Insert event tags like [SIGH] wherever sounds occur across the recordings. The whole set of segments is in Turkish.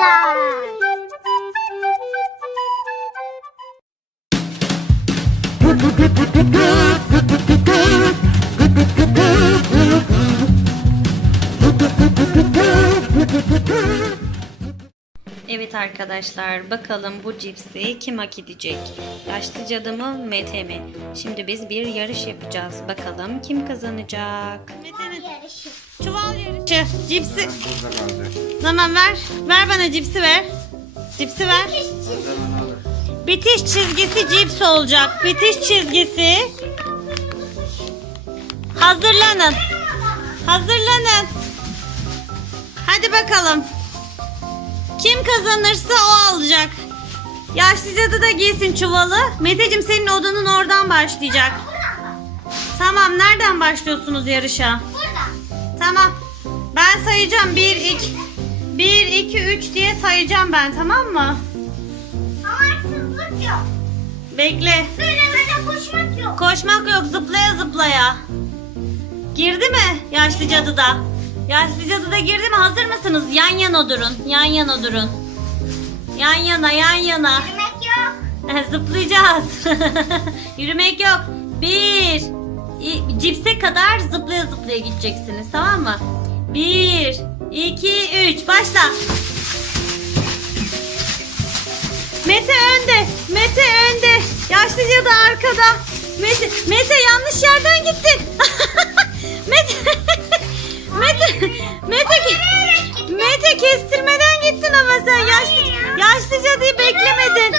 arkadaşlar. Evet arkadaşlar bakalım bu cipsi kim hak edecek? Yaşlı cadı mı Mete mi? Şimdi biz bir yarış yapacağız. Bakalım kim kazanacak? Mete'nin çuval Cipsi. Tamam ver. Ver bana cipsi ver. Cipsi ver. Bitiş çizgisi cips olacak. Bitiş çizgisi. Hazırlanın. Hazırlanın. Hadi bakalım. Kim kazanırsa o alacak. Yaşlı cadı da giysin çuvalı. Meteciğim senin odanın oradan başlayacak. Tamam nereden başlıyorsunuz yarışa? Tamam. Ben sayacağım. 1, 2, 1, 2, 3 diye sayacağım ben tamam mı? Ama haksızlık yok. Bekle. Böyle böyle koşmak yok. Koşmak yok zıplaya zıplaya. Girdi mi yaşlı cadı da? Yaşlı cadı da girdi mi? Hazır mısınız? Yan yana durun. Yan yana durun. Yan yana yan yana. Yemek yok. [LAUGHS] Zıplayacağız. [LAUGHS] Yürümek yok. Bir. Cipse kadar zıplaya zıplaya gideceksiniz tamam mı? Bir, iki, üç. Başla. Mete önde. Mete önde. Yaşlı cadı arkada. Mete, Mete yanlış yerden gittin. [LAUGHS] [LAUGHS] Mete. Mete. Mete. Mete kestirmeden gittin ama sen yaşlı, yaşlı cadıyı beklemedin. [LAUGHS]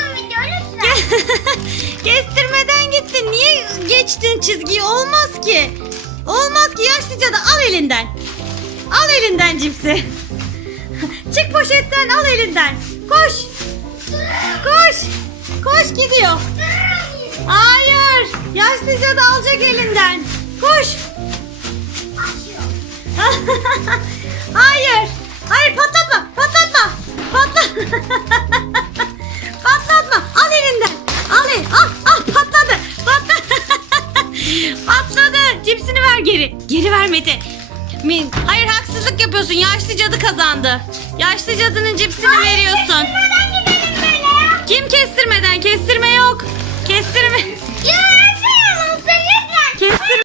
Kestirmeden gittin. Niye geçtin çizgiyi? Olmaz ki. Olmaz ki yaşlı cadı al elinden. Al elinden cipsi. Çık poşetten al elinden. Koş. Koş. Koş gidiyor. Hayır. Yaşlı cadı alacak elinden. Koş. [LAUGHS] Hayır. Hayır patlatma. Patlatma. Patlat. [LAUGHS] patlatma. Al elinden. Al el. Al. Al patladı. Patladı. [LAUGHS] patladı. Cipsini ver geri. Geri ver Mete. Mi- Hayır haksızlık yapıyorsun. Yaşlı cadı kazandı. Yaşlı cadının cipsini veriyorsun. Neden gidelim böyle ya? Kim kestirmeden? Kestirme yok.